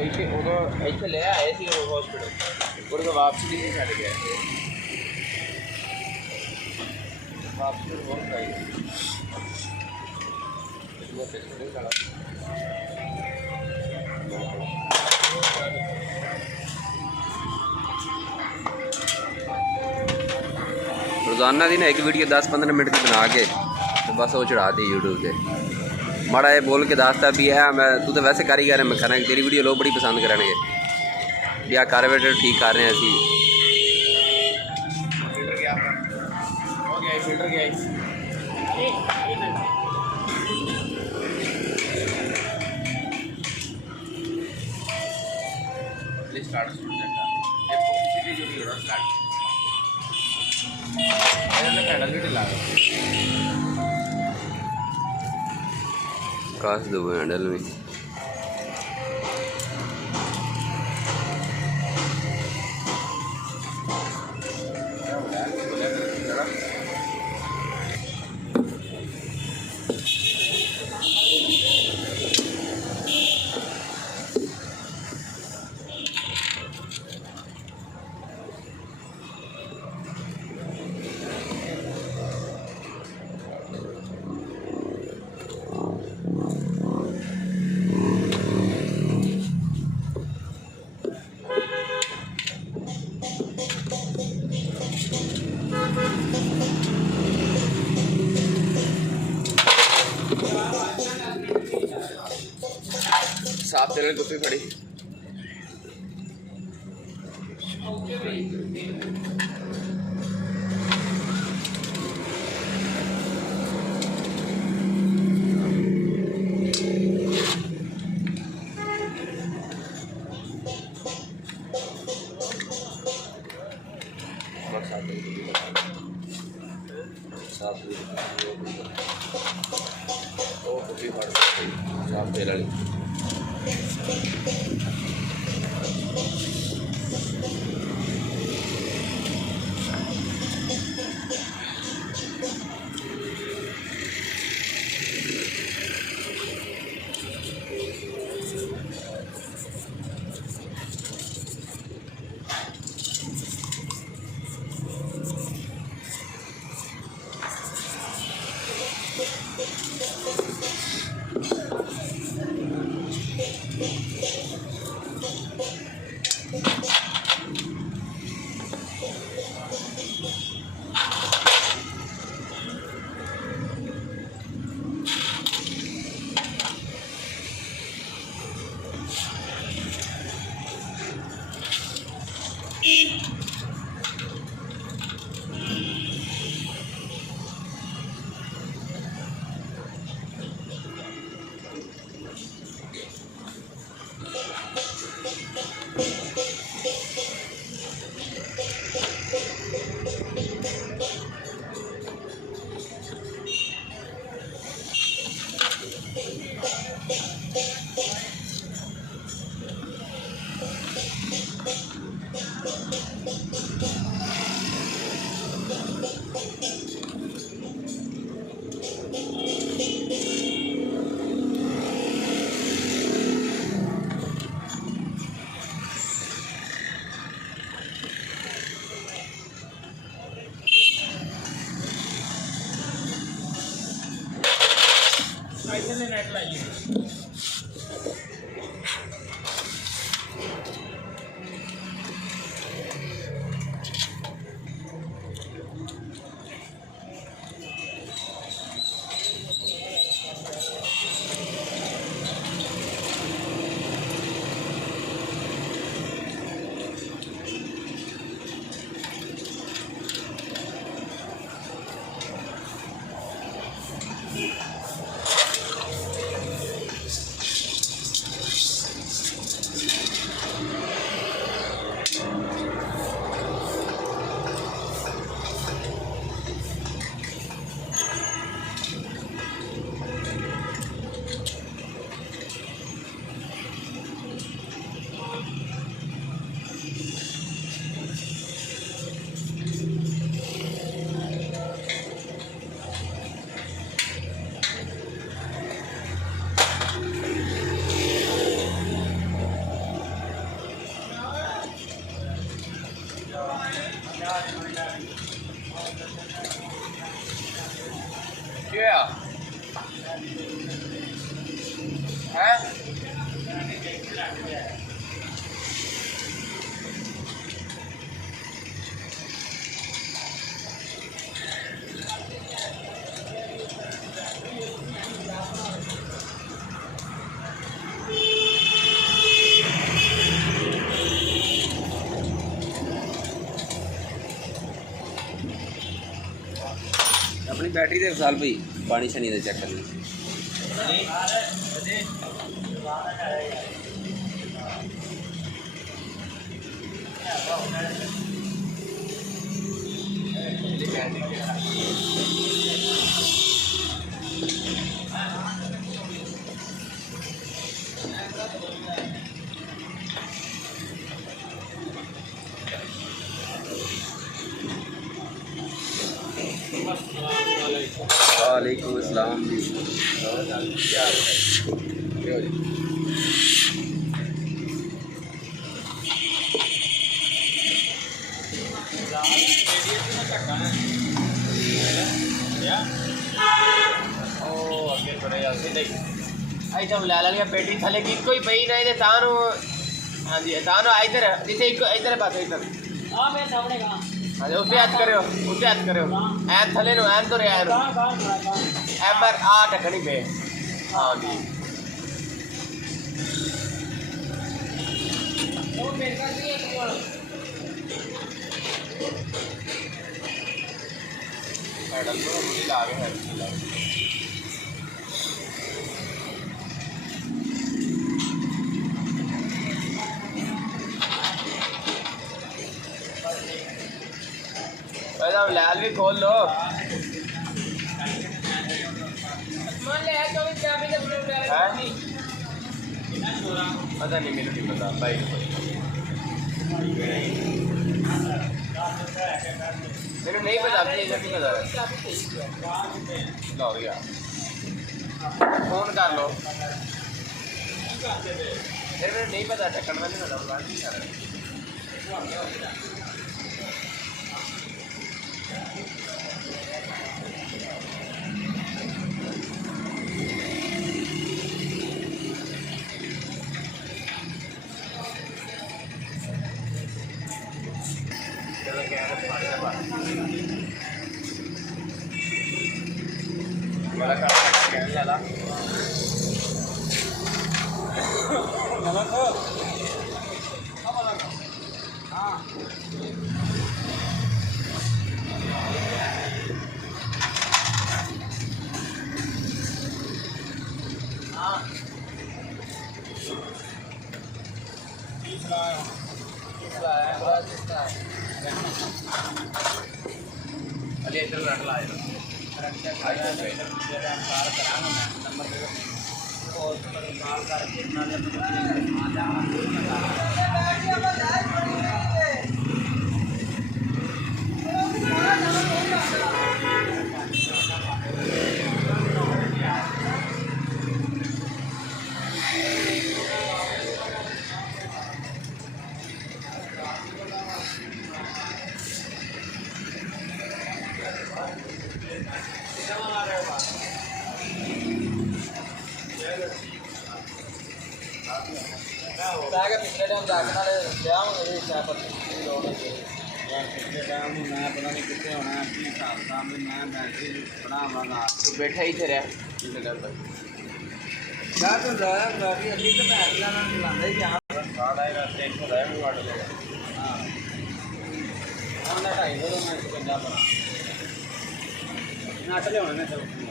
इतने उदो इतने ले आए थे हॉस्पिटल और तो वापसी नहीं छड़ गए वापसी और बहुत खाई इसमें टेस्ट नहीं करा रोज़ाना दिन एक वीडियो 10-15 मिनट की बना के तो बस वो चढ़ा दी यूट्यूब पे माड़ा ये बोल के दसता भी है मैं तू तो वैसे कारीगर है मैं कहना तेरी वीडियो लोग बड़ी पसंद करेंगे भी आ कार्बोरेटर ठीक कर रहे हैं असी फिल्टर गया स्टार्ट पैडल भी ढिला काश दो हैंडल में साफ तेल में कुछ भी पड़ी साफ तेल वाली बैटरी दे साल भाई पानी शनी दे चेक करनी वालेकुम अस्सलाम जी क्या हाल है जी बैटरी थले की कोई पई नहीं दे तानो हाँ जी तानो इधर जिसे इधर पास इधर हाँ मैं सामने कहाँ हाँ उससे याद करो ऐन थले नो ऐन तो रे ऐन एमर आ टकनी पे हाँ जी वो मेरे का भी एक बोल पैडल तो मुझे लागे है लाल भी खोल लो पता नहीं मेरे नहीं पता भाई मेरे नहीं पता नहीं पता लो भैया फोन कर लो मेरे नहीं पता ढक्कन में नहीं पता अली इधर रख ला पिछले टाइम जाने वाले ब्याह होने क्या पता पिछले टाइम मैं पता नहीं कितने होना अपने हिसाब सामने मैं बैटरी बनावांगा तो बैठा ही थे रहा क्या तो रहा गाड़ी अभी तो बैटरी ना चलाना ही यहाँ गाड़ा है रास्ते में रहा है गाड़ी लेगा हाँ हमने 250 तो मैं पंजाब बना नाटले होने चलो